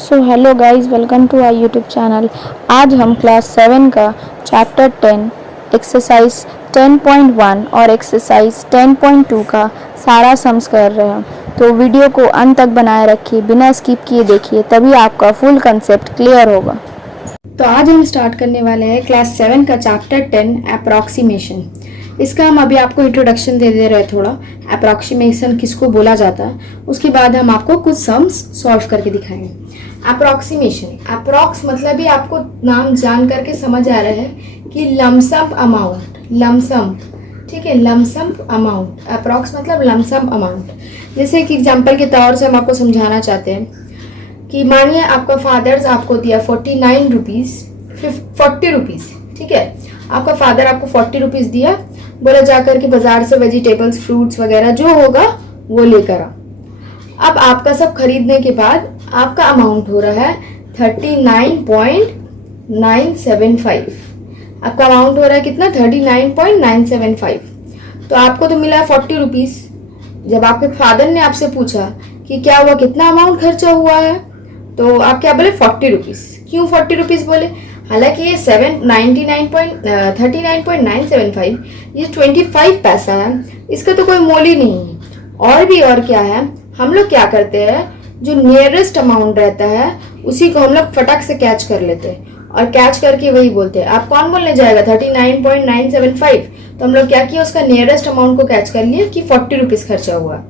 So hello guys, welcome to our YouTube channel. आज हम class 7 का चैप्टर 10 एक्सरसाइज 10.1 और एक्सरसाइज 10.2 का सारा सम्स कर रहे हैं। तो वीडियो को अंत तक बनाए रखिए, बिना स्किप किए देखिए, तभी आपका फुल कंसेप्ट क्लियर होगा। तो आज हम स्टार्ट करने वाले हैं क्लास 7 का चैप्टर 10 अप्रॉक्सीमेशन। इसका हम अभी आपको इंट्रोडक्शन दे रहे हैं थोड़ा, अप्रॉक्सीमेशन किसको बोला जाता है। उसके बाद हम आपको कुछ सम्स सॉल्व करके दिखाएंगे। अप्रॉक्सीमेशन, अप्रॉक्स मतलब ही आपको नाम जान करके समझ आ रहा है कि लमसम अमाउंट, लमसम, ठीक है, लमसम अमाउंट। अप्रॉक्स मतलब लमसम अमाउंट। जैसे कि एग्जाम्पल के तौर से हम आपको समझाना चाहते हैं कि मानिए आपका फादर्स आपको दिया 49 रुपीज़, 40 रुपीज़, ठीक है, आपका फादर आपको 40 रुपीज़ दिया, बोला जाकर के बाजार से वेजिटेबल्स, फ्रूट्स वगैरह जो होगा वो लेकर आ। अब आपका सब खरीदने के बाद आपका अमाउंट हो रहा है 39.975। आपका अमाउंट हो रहा है कितना? 39.975। तो आपको तो मिला 40 रुपीज़। जब आपके फादर ने आपसे पूछा कि क्या हुआ, कितना अमाउंट खर्चा हुआ है, तो आप क्या बोले? 40 रुपीज़। क्यों 40 रुपीज़ बोले? हालांकि ये 39.975 ये 25 पैसा है, इसका तो कोई मोल ही नहीं है। और क्या है, हम लोग क्या करते हैं, जो नियरेस्ट अमाउंट रहता है उसी को हम लोग फटाक से कैच कर लेते हैं और कैच करके वही बोलते हैं। आप कौन बोलने जाएगा 39.975, तो हम लोग क्या किया, उसका नियरेस्ट अमाउंट को कैच कर लिए कि 40 रुपीज़ खर्चा हुआ।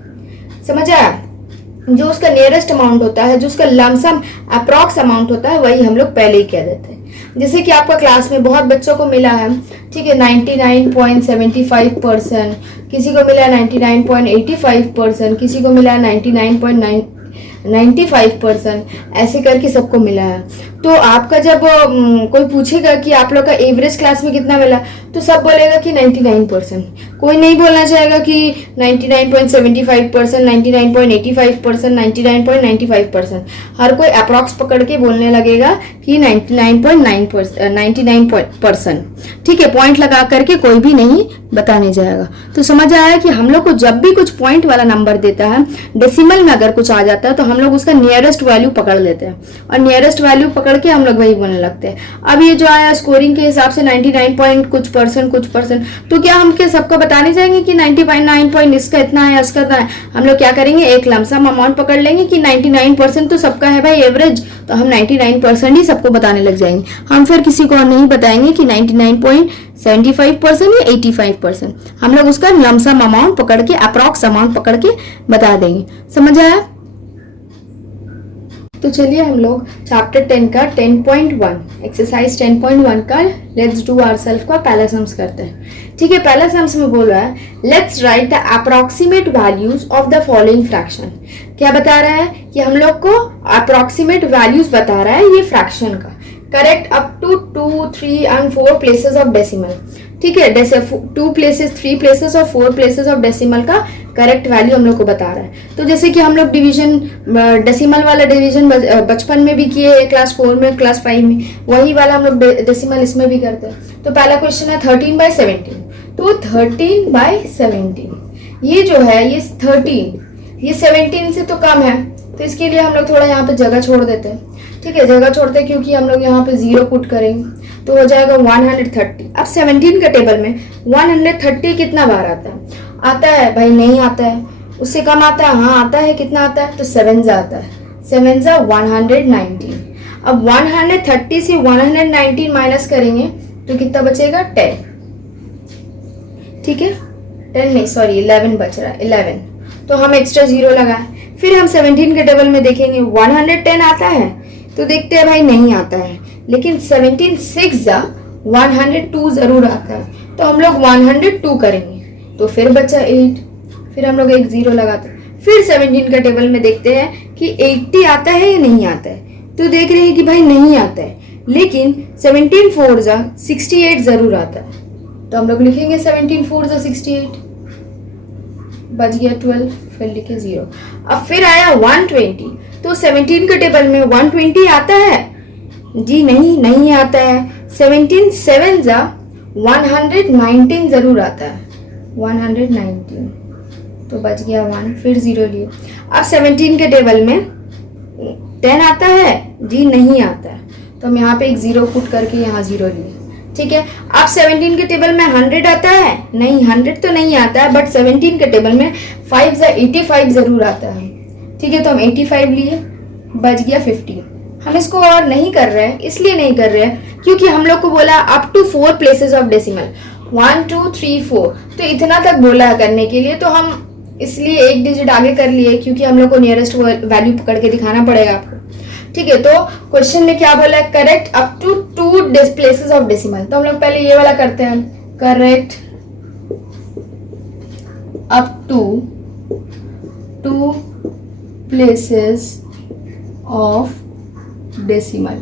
समझ आया? जो उसका नियरेस्ट अमाउंट होता है, जो उसका लमसम अप्रॉक्स अमाउंट होता है, वही हम लोग पहले ही कह देते हैं। जैसे कि आपका क्लास में बहुत बच्चों को मिला है, ठीक है, 99.75%, किसी को मिला 99.85%, किसी को मिला 99.95%, ऐसे करके सबको मिला है। तो आपका जब कोई पूछेगा कि आप लोग का एवरेज क्लास में कितना मिला, तो सब बोलेगा कि 99%। कोई नहीं बोलना चाहेगा कि 99.75%, 99.85%, 99.95%। हर कोई अप्रॉक्स पकड़ के बोलने लगेगा कि 99.9%, ठीक है, पॉइंट लगा करके कोई भी नहीं बताने जाएगा। तो समझ आया कि हम लोग को जब भी कुछ पॉइंट वाला नंबर देता है, डेसिमल में अगर कुछ आ जाता है, तो हम लोग उसका नियरेस्ट वैल्यू पकड़ लेते हैं और नियरेस्ट वैल्यू पकड़ के हम लोग वही बोलने लगते हैं। अब ये जो आया स्कोरिंग के हिसाब से 99 पॉइंट कुछ परसेंट, तो क्या हम क्या सबको बताने जाएंगे कि 99 पॉइंट इसका इतना है, इसका इतना है? हम लोग क्या करेंगे, एक लमसम अमाउंट पकड़ लेंगे कि 99% तो सबका है भाई एवरेज, तो हम 99% ही सबको बताने लग जाएंगे। हम फिर किसी को नहीं बताएंगे कि 99.75% या 85%। हम लोग उसका लमसम अमाउंट पकड़ के, अप्रॉक्स अमाउंट पकड़ के बता देंगे। समझ आया? तो चलिए हम लोग चैप्टर 10 का 10.1 एक्सरसाइज 10.1 का लेट्स डू आवरसेल्फ का पहला सम्स करते हैं। ठीक है, पहला सम्स में बोल रहा है let's write the approximate values of the following fraction. क्या बता रहा है कि हम लोग को अप्रॉक्सीमेट वैल्यूज बता रहा है ये फ्रैक्शन का, correct up to 2, 3 and 4 places of decimal. ठीक है, 2 प्लेसेस, 3 प्लेसेस और 4 प्लेसेस ऑफ डेसिमल का करेक्ट वैल्यू हम लोग को बता रहा है। तो जैसे कि हम लोग डिवीजन, डेसिमल वाला डिवीजन बचपन में भी किए, क्लास 4 में, क्लास 5 में, वही वाला हम लोग डेसिमल इसमें भी करते हैं। तो पहला क्वेश्चन है 13/17। तो 13/17 ये जो है, ये 13, ये 17 से तो कम है, तो इसके लिए हम लोग थोड़ा यहाँ पे जगह छोड़ देते हैं। ठीक है, जगह छोड़ते हैं क्योंकि हम लोग यहाँ पे 0 पुट करेंगे, तो हो जाएगा 130। अब 17 का टेबल में 130 कितना बार आता है? आता है भाई? नहीं आता है। उससे कम आता है? हाँ आता है। कितना आता है? तो 7 आता है। 7 119। अब 130 से 119 माइनस करेंगे तो कितना बचेगा? 10। ठीक है, 10 नहीं, सॉरी 11 बच रहा है, 11। तो हम एक्स्ट्रा 0 लगाए। फिर हम 17 के टेबल में देखेंगे 110 आता है, तो देखते हैं भाई नहीं आता है, लेकिन 17 6 102 जरूर आता है, तो हम लोग 102 करेंगे, तो फिर बचा 8। फिर हम लोग एक 0 लगाते हैं। फिर 17 का टेबल में देखते हैं कि 80 आता है या नहीं आता है, तो देख रहे हैं कि भाई नहीं आता है, लेकिन 17 4 68 जरूर आता है, तो हम लोग लिखेंगे 17 4 68, बच गया 12, फिर लिखे 0। अब फिर आया 120, तो 17 के टेबल में 120 आता है? जी नहीं आता है। 17 7 119 जरूर आता है, 119, तो बच गया 1, फिर 0 लिए। अब 17 के टेबल में 10 आता है? जी नहीं आता है, तो हम यहाँ पे एक 0 पुट करके यहाँ 0 लिए। ठीक है, अब 17 के टेबल में 100 आता है? नहीं, 100 तो नहीं आता है, बट 17 के टेबल में 5 × 85 जरूर आता है। ठीक है, तो हम 85 लिए, बच गया 50। हम इसको और नहीं कर रहे हैं, इसलिए नहीं कर रहे हैं क्योंकि हम लोग को बोला up to 4 places of decimal, 1 2 3 4, तो इतना तक बोला है करने के लिए, तो हम इसलिए एक डिजिट आगे कर लिए क्योंकि हम लोग को नियरेस्ट वैल्यू पकड़ के दिखाना पड़ेगा आपको। ठीक है, तो क्वेश्चन में क्या बोला है? Correct up to 2 places of decimal. तो हम लोग पहले ये वाला करते हैं, correct up to 2 places of decimal.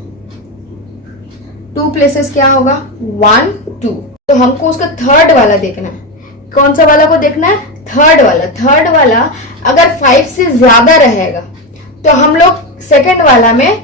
2 places क्या होगा? 1 2। तो हमको उसका थर्ड वाला देखना है। कौन सा वाला को देखना है? थर्ड वाला। थर्ड वाला अगर 5 से ज्यादा रहेगा तो हम लोग सेकंड वाला में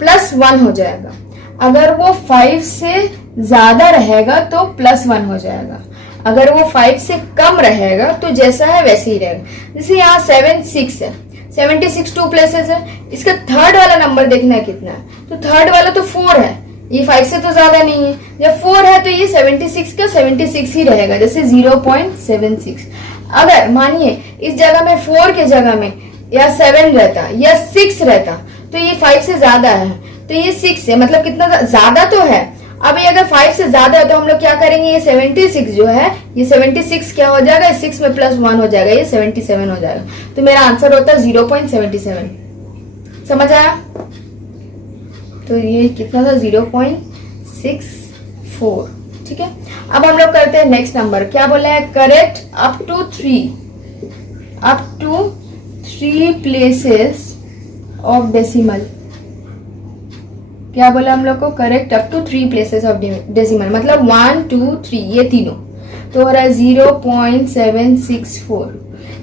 +1 हो जाएगा। अगर वो 5 से ज्यादा रहेगा तो +1 हो जाएगा। अगर वो 5 से कम रहेगा तो जैसा है वैसे ही रहेगा। जैसे यहाँ 7 6 है, 76 2 प्लेसेस है, इसका थर्ड वाला नंबर देखना है कितना है। तो थर्ड वाला तो 4 है, ये 5 से तो ज्यादा नहीं है। जब 4 है तो ये 76 का 76 ही रहेगा, जैसे 0.76। अगर मानिए इस जगह में 4 के जगह में या 7 रहता या 6 रहता तो ये 5 से ज्यादा है, तो ये 6 है, मतलब कितना ज्यादा तो है। अब ये अगर 5 से ज्यादा है तो हम लोग क्या करेंगे? ये 76 जो है, ये 76 क्या हो जाएगा? 6 में +1 हो जाएगा, ये 77 हो जाएगा। तो मेरा आंसर होता है 0.77। समझ आया? तो ये कितना था? 0.64। ठीक है, अब हम लोग करते हैं नेक्स्ट नंबर। क्या बोला है? Correct up to 3 places of decimal. क्या बोला हम लोग को? Correct up to 3 places of decimal, मतलब 1 2 3 ये तीनों, तो हो रहा है 0.764।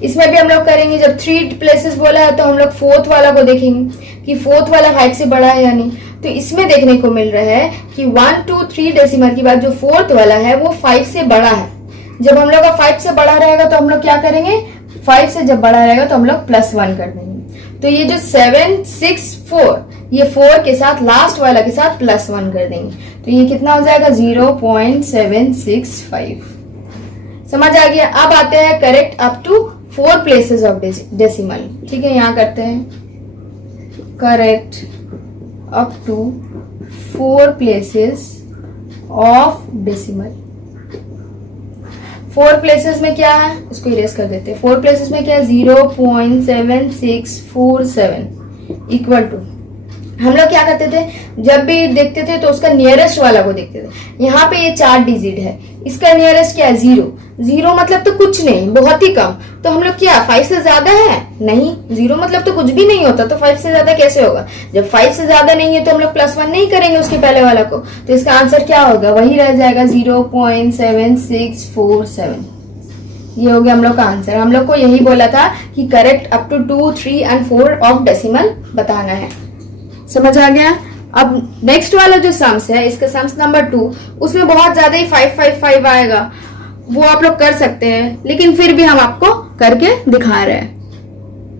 इसमें भी हम लोग करेंगे, जब 3 प्लेसेस बोला है तो हम लोग फोर्थ वाला को देखेंगे कि फोर्थ वाला 5 से बड़ा है या नहीं। तो इसमें देखने को मिल रहा है कि 1 2 3 डेसिमल के बाद जो फोर्थ वाला है वो 5 से बड़ा है। जब हम लोग का 5 से बड़ा रहेगा तो हम लोग क्या करेंगे? 5 से जब बड़ा रहेगा तो हम लोग +1 कर देंगे। तो ये जो 764, ये 4 के साथ लास्ट वाला के साथ +1 कर देंगे, तो ये कितना हो जाएगा? 0.765। समझ आ गया? अब आते हैं correct up to 4 places of decimal. ठीक है, यहाँ करते हैं correct up to 4 places of decimal. 4 places में क्या है? इसको इरेज कर देते हैं। 4 प्लेसेस में क्या है? 0.7647 इक्वल टू, हम लोग क्या करते थे? जब भी देखते थे तो उसका नियरेस्ट वाला को देखते थे। यहाँ पे ये 4 डिजिट है, इसका नियरेस्ट क्या है? 0 मतलब तो कुछ नहीं, बहुत ही कम। तो हम लोग क्या 5 से ज्यादा है? नहीं, 0 मतलब तो कुछ भी नहीं होता, तो 5 से ज्यादा कैसे होगा? जब 5 से ज्यादा नहीं है तो हम लोग +1 नहीं करेंगे उसके पहले वाला को, तो इसका आंसर क्या होगा? वही रह जाएगा 0.7647। ये हो गया हम लोग का आंसर। हम लोग को यही बोला था कि correct up to 2 3 and 4 of decimal बताना है। समझ आ गया? अब नेक्स्ट वाला जो सम्स है, इसका सम्स नंबर 2, उसमें बहुत ज्यादा ही 5 5 5 आएगा, वो आप लोग कर सकते हैं, लेकिन फिर भी हम आपको करके दिखा रहे हैं।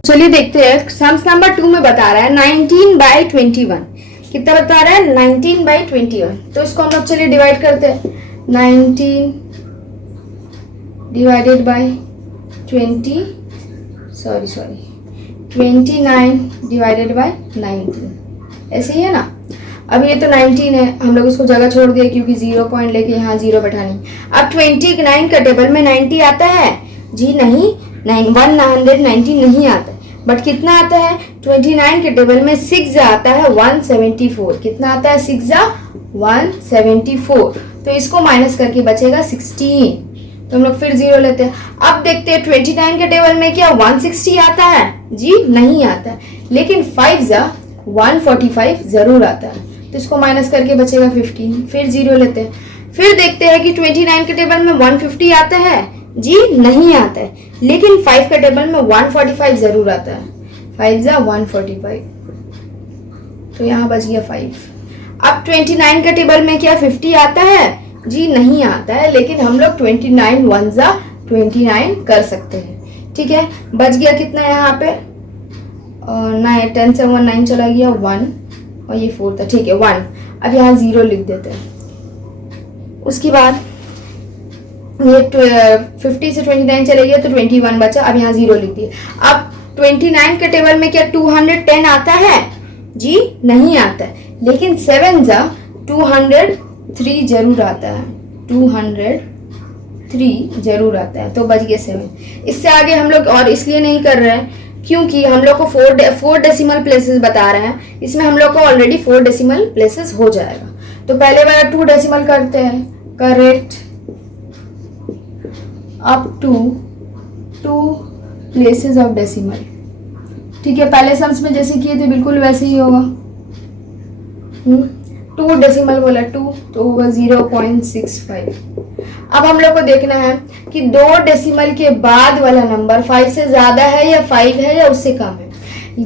चलिए देखते हैं। सम्स नंबर 2 में बता रहा है 19/21। कितना बता रहा है? 19/21। तो इसको हम लोग चलिए डिवाइड करते हैं। 19 डिवाइडेड बाई 29 डिवाइडेड बाई 19, ऐसे ही है ना। अब ये तो 19 है, हम लोग उसको जगह छोड़ दिए क्योंकि 0 पॉइंट लेके यहाँ 0 बैठानी। अब 29 का टेबल में 90 आता है? जी नहीं, 190 नहीं आता है, बट कितना आता है? 29 के टेबल में 6 आता है 174। कितना आता है? 6 174। तो इसको माइनस करके बचेगा 16, तो हम लोग फिर 0 लेते हैं। अब देखते हैं 29 के टेबल में क्या 160 आता है? जी नहीं आता है, लेकिन 5 145 जरूर आता है, तो इसको माइनस करके बचेगा 15। फिर 0 लेते हैं। फिर देखते हैं कि 29 के टेबल में 150 आता है? जी नहीं आता है, लेकिन 5 के टेबल में 145 जरूर आता है। 5 145, तो यहाँ बच गया 5। अब 29 के टेबल में क्या 50 आता है? जी नहीं आता है, लेकिन हम लोग 29 1 29 कर सकते हैं। ठीक है, बच गया कितना यहाँ पे? और 10 से 1 9 चला गया 1 और ये 4 था, ठीक है 1। अब यहाँ 0 लिख देते हैं। उसके बाद ये 50 से 29 चले गया तो 21 बचा, अब यहाँ 0 लिख दिए। अब 29 के टेबल में क्या 210 आता है? जी नहीं आता है, लेकिन 7 जा 203 जरूर आता है, 203 जरूर आता है, तो बच गए 7। इससे आगे हम लोग और इसलिए नहीं कर रहे हैं क्योंकि हम लोग को 4 डेसिमल प्लेसेस बता रहे हैं, इसमें हम लोग को ऑलरेडी 4 डेसिमल प्लेसेस हो जाएगा। तो पहले वाला 2 डेसिमल करते हैं, correct up to 2 places of decimal. ठीक है, पहले सम्स में जैसे किए थे बिल्कुल वैसे ही होगा। 2 डेसिमल बोला 2 तो होगा 0.65। अब हम लोग को देखना है कि 2 डेसिमल के बाद वाला नंबर 5 से ज्यादा है या 5 है या उससे कम है।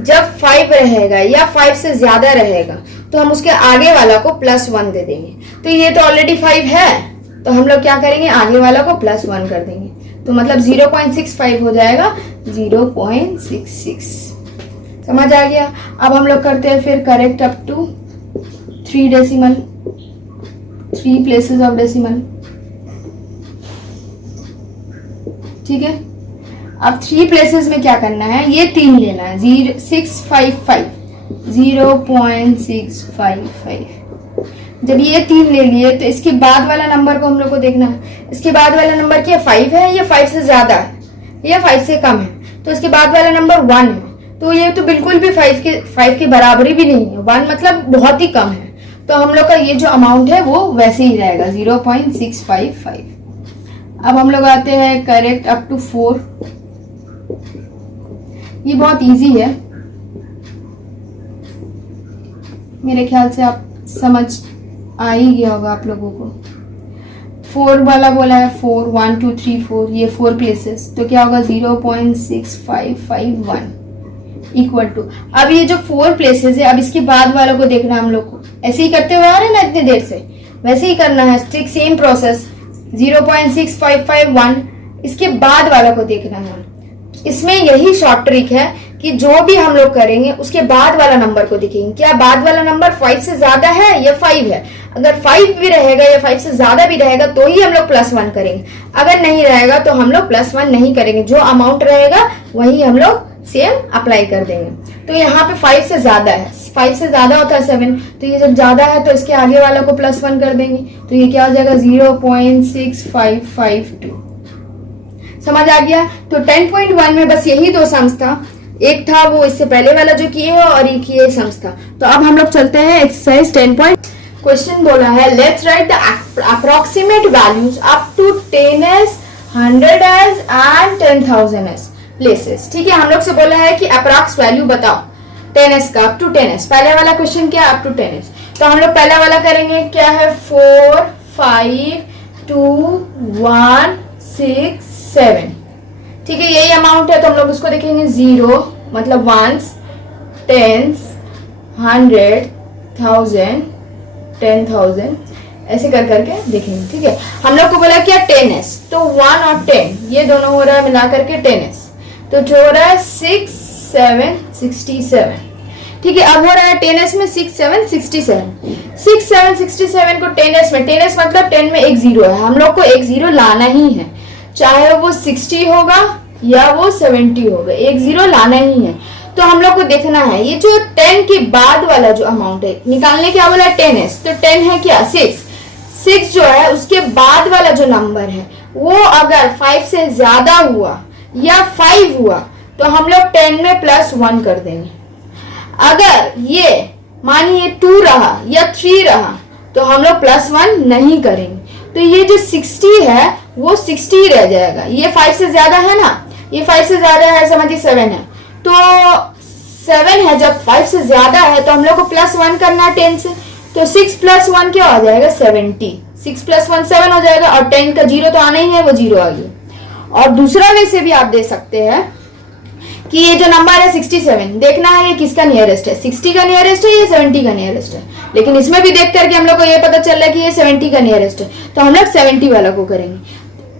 जब 5 रहेगा या 5 से ज्यादा रहेगा तो हम उसके आगे वाला को +1 दे देंगे। तो ये तो ऑलरेडी 5 है, तो हम लोग क्या करेंगे, आगे वाला को +1 कर देंगे, तो मतलब 0.65 हो जाएगा 0.66। समझ आ गया। अब हम लोग करते हैं फिर correct up to 3 decimal, 3 places of decimal. ठीक है, अब 3 प्लेसेस में क्या करना है, ये 3 लेना है, 0.655, 0.655। जब ये 3 ले लिए तो इसके बाद वाला नंबर को हम लोग को देखना है। इसके बाद वाला नंबर क्या 5 है या 5 से ज्यादा है या 5 से कम है, तो इसके बाद वाला नंबर 1 है, तो ये तो बिल्कुल भी 5 के बराबरी भी नहीं है, 1 मतलब बहुत ही कम है, तो हम लोग का ये जो अमाउंट है वो वैसे ही रहेगा 0.655। अब हम लोग आते हैं करेक्ट अप टू 4। ये बहुत इजी है, मेरे ख्याल से आप समझ आ ही गया होगा आप लोगों को। 4 वाला बोला है 4, 1 2 3 4, ये 4 प्लेसेस, तो क्या होगा 0.6551 इक्वल टू। अब ये जो 4 प्लेसेस है, अब इसके बाद वालों को देखना हम लोग को, ऐसे ही करते हुए आ रहे हैं ना इतने देर से, वैसे ही करना है, सेम प्रोसेस 0.6551। इसके बाद वाला को देखना है। इसमें यही शॉर्ट ट्रिक है कि जो भी हम लोग करेंगे उसके बाद वाला नंबर को देखेंगे, क्या बाद वाला नंबर 5 से ज्यादा है या 5 है। अगर 5 भी रहेगा या 5 से ज्यादा भी रहेगा तो ही हम लोग +1 करेंगे, अगर नहीं रहेगा तो हम लोग +1 नहीं करेंगे, जो अमाउंट रहेगा वही हम लोग सेम अप्लाई कर देंगे। तो यहाँ पे 5 से ज्यादा है, 5 से ज्यादा होता है 7, तो ये जब ज्यादा है तो इसके आगे वाला को +1 कर देंगे, तो ये क्या हो जाएगा 0.6552। समझ आ गया। तो 10.1 में बस यही 2 सम्स था, एक था वो इससे पहले वाला जो किए है और एक ये सम्स था। तो अब हम लोग चलते हैं एक्सरसाइज 10. क्वेश्चन बोला है let's write the approximate values up to 10s, 100s and 10,000s places. ठीक है, हम लोग से बोला है कि अप्रॉक्स वैल्यू बताओ 10s का, अप टू 10s। पहले वाला क्वेश्चन क्या है, अप टू 10s। तो हम लोग पहला वाला करेंगे, क्या है 4 5 2 1 6 7। ठीक है, यही अमाउंट है, तो हम लोग उसको देखेंगे 0 मतलब 1s, 10s, 100, 1000, 10,000 ऐसे कर करके देखेंगे। ठीक है, हम लोग को बोला क्या 10s, तो 1 और 10 ये दोनों हो रहा है मिला करके 10s, तो जो हो रहा है 6 7 67। ठीक है, अब हो रहा है 10s में 6 7 67, 6 7 67 को 10s में, 10s मतलब 10 में एक 0 है, हम लोग को एक 0 लाना ही है, चाहे वो 60 होगा या वो 70 होगा, एक 0 लाना ही है। तो हम लोग को देखना है ये जो 10 के बाद वाला जो अमाउंट है निकालने, क्या बोला 10s, तो 10 है क्या 6 जो है उसके बाद वाला जो नंबर है वो अगर 5 से ज्यादा हुआ या 5 हुआ तो हम लोग 10 में +1 कर देंगे। अगर ये मानिए 2 रहा या 3 रहा तो हम लोग +1 नहीं करेंगे, तो ये जो 60 है वो 60 रह जाएगा। ये 5 से ज्यादा है ना, ये 5 से ज्यादा है, समझिए 7 है, तो 7 है, जब 5 से ज्यादा है तो हम लोग को +1 करना है 10 से, तो 6 + 1 क्या हो जाएगा 70, 6 + 1 7 हो जाएगा, और 10 का 0 तो आना ही है, वो 0 आ गया। और दूसरा वे से भी आप दे सकते हैं कि ये जो नंबर है 67, देखना है ये किसका नियरेस्ट है, 60 का नियरेस्ट है या 70 का नियरेस्ट है, लेकिन इसमें भी देख करके हम लोग को ये पता चल रहा है कि ये 70 का नियरेस्ट है, तो हम लोग 70 वाला को करेंगे।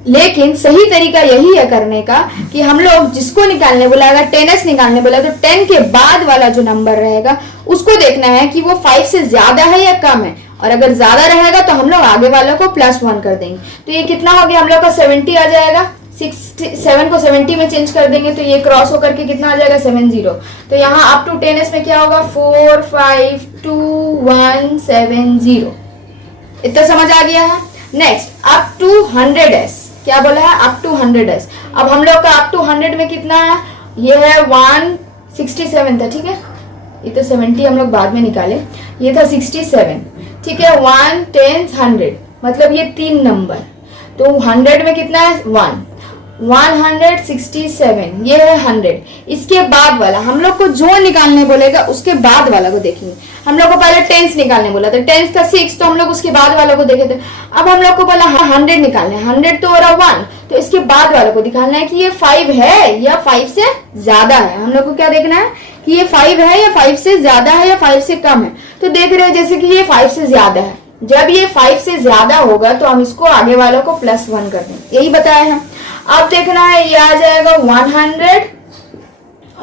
लेकिन सही तरीका यही है करने का कि हम लोग जिसको निकालने बोला, अगर 10s निकालने बोला तो 10 के बाद वाला जो नंबर रहेगा उसको देखना है कि वो 5 से ज्यादा है या कम है, और अगर ज्यादा रहेगा तो हम लोग आगे वालों को +1 कर देंगे। तो ये कितना हो गया हम लोग का 70 आ जाएगा। 7 को 70 में चेंज कर देंगे तो ये क्रॉस होकर के कितना आ जाएगा 70। तो यहाँ अप टू 10s में क्या होगा 4 5 2 1 7 0। इतना समझ आ गया है। नेक्स्ट अप टू 100s, क्या बोला है अप टू 100s। अब हम लोग का अप टू 100 में कितना है, ये है 167 था, ठीक है, ये तो 70 हम लोग बाद में निकाले, ये था 67, ठीक है। 1 10 100 मतलब ये 3 नंबर, तो 100 में कितना है 1, 167 ये है 100। इसके बाद वाला हम लोग को जो निकालने बोलेगा उसके बाद वाला को देखेंगे। हम लोग को पहले 10s निकालने बोला था, 10s का 6, तो हम लोग उसके बाद वाला को देखे थे। अब हम लोग को बोला 100 निकालना है, 100 तो हो रहा 1, तो इसके बाद वाला को दिखाना है कि ये 5 है या 5 से ज्यादा है। हम लोग को क्या देखना है कि ये 5 है या 5 से ज्यादा है या 5 से कम है। तो देख रहे हैं जैसे कि ये 5 से ज्यादा है, जब ये 5 से ज्यादा होगा तो हम इसको आगे वालों को +1 कर देंगे, यही बताया है। अब देखना है ये आ जाएगा 100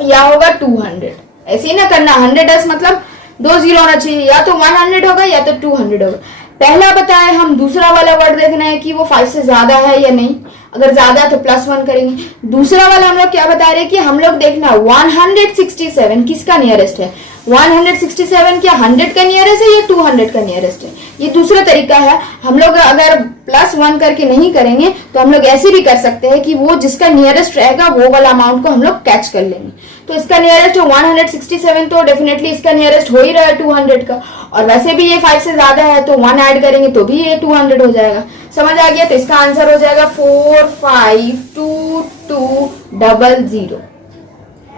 या होगा 200, ऐसे ही ना करना। 100s मतलब 2 0 होना चाहिए, या तो 100 होगा या तो 200 होगा। पहला बताया हम, दूसरा वाला वर्ड देखना है कि वो 5 से ज्यादा है या नहीं, अगर ज्यादा तो +1 करेंगे। दूसरा वाला हम लोग क्या बता रहे हैं कि हम लोग देखना 167 किसका नियरेस्ट है। 167 क्या 100 का नियरेस्ट है या 200 का नियरेस्ट है, ये दूसरा तरीका है। हम लोग अगर +1 करके नहीं करेंगे तो हम लोग ऐसे भी कर सकते हैं कि वो जिसका नियरेस्ट रहेगा वो वाला अमाउंट को हम लोग कैच कर लेंगे। तो इसका नियरेस्ट 167, तो डेफिनेटली इसका नियरेस्ट हो ही रहा है 200 का, और वैसे भी ये 5 से ज्यादा है तो 1 ऐड करेंगे तो भी ये 200 हो जाएगा। समझ आ गया। तो इसका आंसर हो जाएगा 452200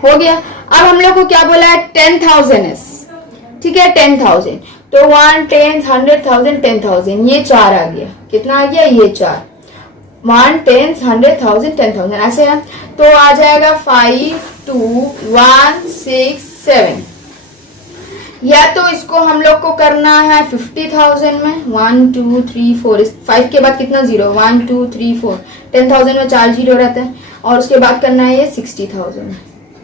हो गया। अब हम लोग को क्या बोला है 10,000s, ठीक है 10,000, तो 1 10 100,000 10,000, ये 4 आ गया, कितना आ गया ये 4, 1 10 100,000 10,000 ऐसे है। तो आ जाएगा 5 2 1 6 7, या तो इसको हम लोग को करना है 50,000 में 1 2 3 4, 5 के बाद कितना 0 1 2 3 4, 10,000 में 4 0 रहता है, और उसके बाद करना है ये 60,000,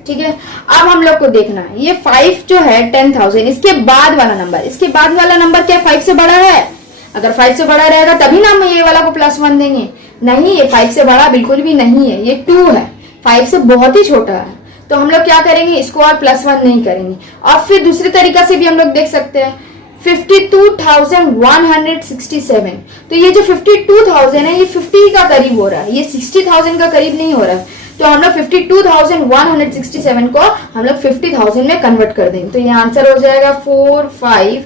ठीक है। अब हम लोग को देखना है ये 5 जो है 10,000, इसके बाद वाला नंबर, इसके बाद वाला नंबर क्या 5 से बड़ा है। अगर 5 से बड़ा रहेगा तभी ना हम ये वाला को +1 देंगे, नहीं ये 5 से बड़ा बिल्कुल भी नहीं है, ये 2 है, 5 से बहुत ही छोटा है। तो हम लोग क्या करेंगे इसको और +1 नहीं करेंगे। और फिर दूसरे तरीका से भी हम लोग देख सकते हैं 52,167, तो ये जो 52,000 है ये 50 का करीब हो रहा है, ये 60,000 का करीब नहीं हो रहा है। तो हम लोग 52,167 को हम लोग 50,000 में कन्वर्ट कर देंगे। तो ये आंसर हो जाएगा 4 5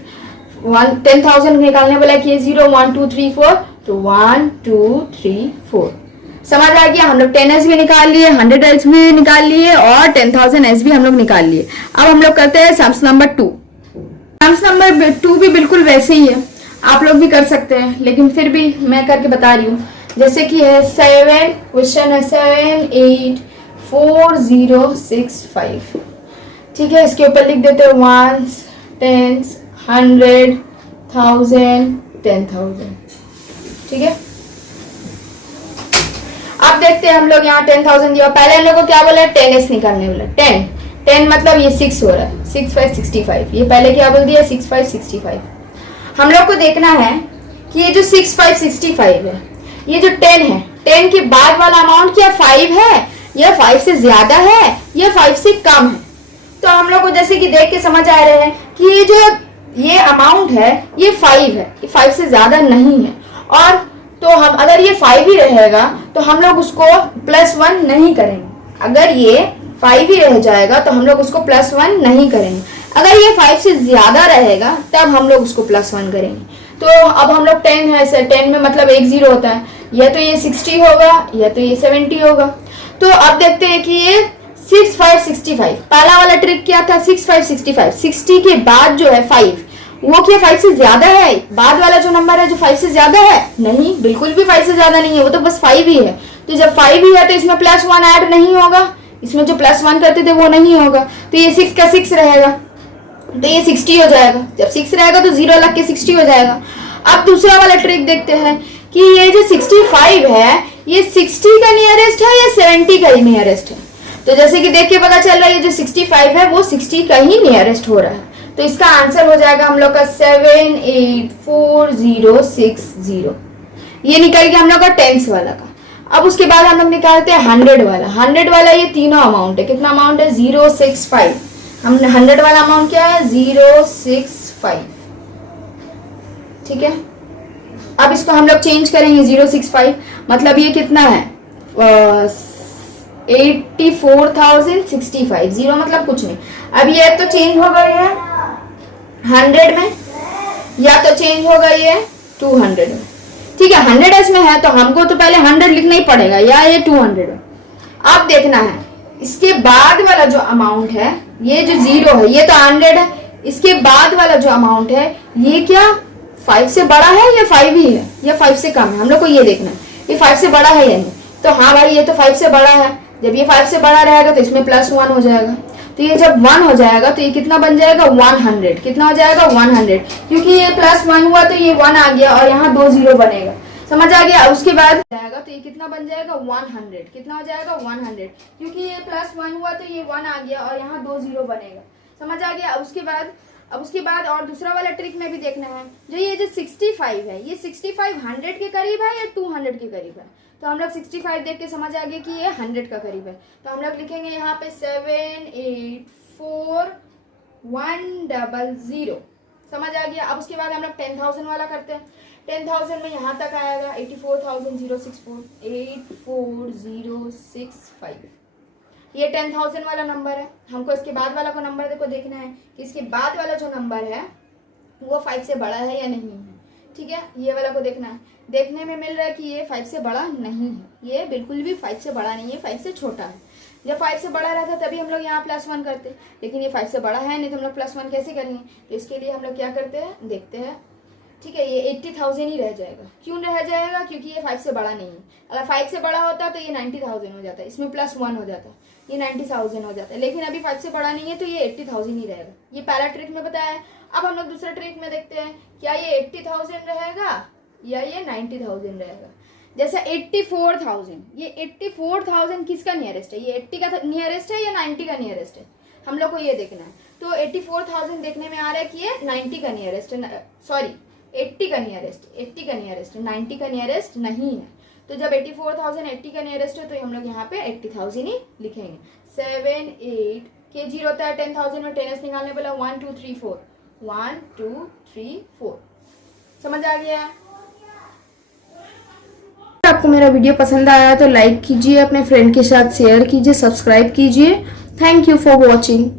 1 10,000 निकालने वाला कि 0 1 2 3 4, तो 1 2 3 4 समझ आ गया। हम लोग 10s भी निकाल लिए, 100s भी निकाल लिए, और 10,000s भी हम लोग निकाल लिए। अब हम लोग करते हैं सम्स नंबर 2। सम्स नंबर 2 भी बिल्कुल वैसे ही है, आप लोग भी कर सकते हैं, लेकिन फिर भी मैं करके बता रही हूँ। जैसे कि है 7, क्वेश्चन है 7 8 4 0 6 5, ठीक है। इसके ऊपर लिख देते हैं 1s 10s 100 1000 10,000, ठीक है। अब देखते हैं हम लोग यहाँ 10,000 दिया, पहले हम लोग को क्या बोला 10s निकालने बोला, 10 मतलब ये 6 हो रहा है, 6 5 65, ये पहले क्या बोल दिया 6 5 65। हम लोग को देखना है कि ये जो 6 5 65 है, ये जो 10 है, 10 के बाद वाला अमाउंट क्या 5 है या 5 से ज्यादा है या 5 से कम है। तो हम लोग को जैसे कि देख के समझ आ रहे हैं कि ये जो ये अमाउंट है ये 5 है, ये 5 से ज्यादा नहीं है। और तो हम अगर ये 5 ही रहेगा तो हम लोग उसको +1 नहीं करेंगे, अगर ये 5 ही रह जाएगा तो हम लोग उसको +1 नहीं करेंगे। अगर ये 5 से ज्यादा रहेगा तब हम लोग उसको +1 करेंगे। तो अब हम लोग 10 है, 10 में मतलब 1 0 होता है, या तो ये 60 होगा या तो ये 70 होगा। तो अब देखते हैं कि ये 6 5 65, पहला वाला ट्रिक क्या था 6 5 65, 60 के बाद जो है 5 वो क्या 5 से ज्यादा है, बाद वाला जो नंबर है जो 5 से ज्यादा है, नहीं बिल्कुल भी 5 से ज्यादा नहीं है, वो तो बस 5 ही है। तो जब 5 ही है तो इसमें +1 ऐड नहीं होगा, इसमें जो +1 करते थे वो नहीं होगा, तो ये 6 का 6 रहेगा, तो ये 60 हो जाएगा। जब 6 रहेगा तो 0 लग के 60 हो जाएगा। अब दूसरा वाला ट्रिक देखते हैं कि ये जो 65 है ये 60 का नियरेस्ट है या 70 का ही नियरेस्ट है? तो जैसे कि देख के पता चल रहा है ये जो 65 है वो 60 का ही नियरेस्ट हो रहा है। तो इसका आंसर हो जाएगा हम लोग का 784060। ये निकल गया हम लोग का टेंस वाला का। अब उसके बाद हम लोग निकालते हैं 100 वाला। 100 वाला ये तीनों अमाउंट है। कितना अमाउंट है? 065। हम 100 वाला अमाउंट क्या है? 065। ठीक है, अब इसको हम लोग चेंज करेंगे 065, मतलब ये कितना है? 84,065। जीरो मतलब कुछ नहीं। अब ये तो चेंज हो गई है 100 में, या तो चेंज हो गई है 200 में। ठीक है, 100 इसमें है तो हमको तो पहले 100 लिखना ही पड़ेगा, या ये 200 है। अब देखना है इसके बाद वाला जो अमाउंट है, ये जो 0 है ये तो 100 है। इसके बाद वाला जो अमाउंट है ये क्या 5 से बड़ा है या 5 ही है या 5 से कम है? हम लोग को ये देखना है ये 5 से बड़ा है या नहीं। तो हाँ भाई ये तो 5 से बड़ा है। जब ये 5 से बड़ा रहेगा तो इसमें +1 हो जाएगा। तो ये जब 1 हो जाएगा तो ये कितना बन जाएगा? 100। कितना हो जाएगा? 100, क्योंकि ये +1 हुआ तो ये 1 आ गया और यहाँ 2 0 बनेगा। समझ आ गया? उसके बाद जाएगा तो ये कितना बन जाएगा? 100। कितना हो जाएगा? 100, क्योंकि ये +1 हुआ तो ये 1 आ गया और यहाँ 2 0 बनेगा। समझ आ गया? अब उसके बाद और दूसरा वाला ट्रिक में भी देखना है। जो ये जो 65 है, ये 65 100 के करीब है या 200 के करीब है? तो हम लोग 65 देख के समझ आ गए कि ये 100 का करीब है। तो हम लोग लिखेंगे यहाँ पे 784100। समझ आ गया? अब उसके बाद हम लोग 10,000 वाला करते हैं। 10,000 में यहाँ तक आएगा 84,064, 84065। ये 10,000 वाला नंबर है। हमको इसके बाद वाला को नंबर देखो देखना है कि इसके बाद वाला जो नंबर है वो 5 से बड़ा है या नहीं है। ठीक है, ये वाला को देखना है। देखने में मिल रहा है कि ये 5 से बड़ा नहीं है, ये बिल्कुल भी 5 से बड़ा नहीं है, 5 से छोटा है। जब 5 से बड़ा रहता तभी हम लोग यहाँ +1 करते, लेकिन ये 5 से बड़ा है नहीं तो हम लोग +1 कैसे करेंगे? तो इसके लिए हम लोग क्या करते हैं, देखते हैं। ठीक है, ये 80,000 ही रह जाएगा। क्यों रह जाएगा? क्योंकि ये 5 से बड़ा नहीं है। अगर 5 से बड़ा होता तो ये 90,000 हो जाता, इसमें +1 हो जाता, ये 90,000 हो जाता है। लेकिन अभी 5 से बड़ा नहीं है तो ये 80,000 ही रहेगा। ये पहला ट्रिक में बताया है। अब हम लोग दूसरा ट्रिक में देखते हैं, क्या ये 80,000 रहेगा या ये 90,000 रहेगा। जैसा 84,000, ये 84,000 किसका नियरेस्ट है? ये 80 का नियरेस्ट है या 90 का नियरेस्ट है? हम लोग को ये देखना है। तो 84,000 देखने में आ रहा है कि ये 90 का नियरेस्ट है, सॉरी 80 का नियरेस्ट, 80 का नियरेस्ट है, 90 का नियरेस्ट नहीं है। तो जब 84,000 80 का नियरेस्ट है तो हम लोग यहाँ पे 80,000 ही लिखेंगे। 78 के 0 होता है 10,000 में 10s निकालने बोला 1 2 3 4, 1 2 3 4। समझ आ गया? आपको मेरा वीडियो पसंद आया तो लाइक कीजिए, अपने फ्रेंड के साथ शेयर कीजिए, सब्सक्राइब कीजिए। Thank you for watching.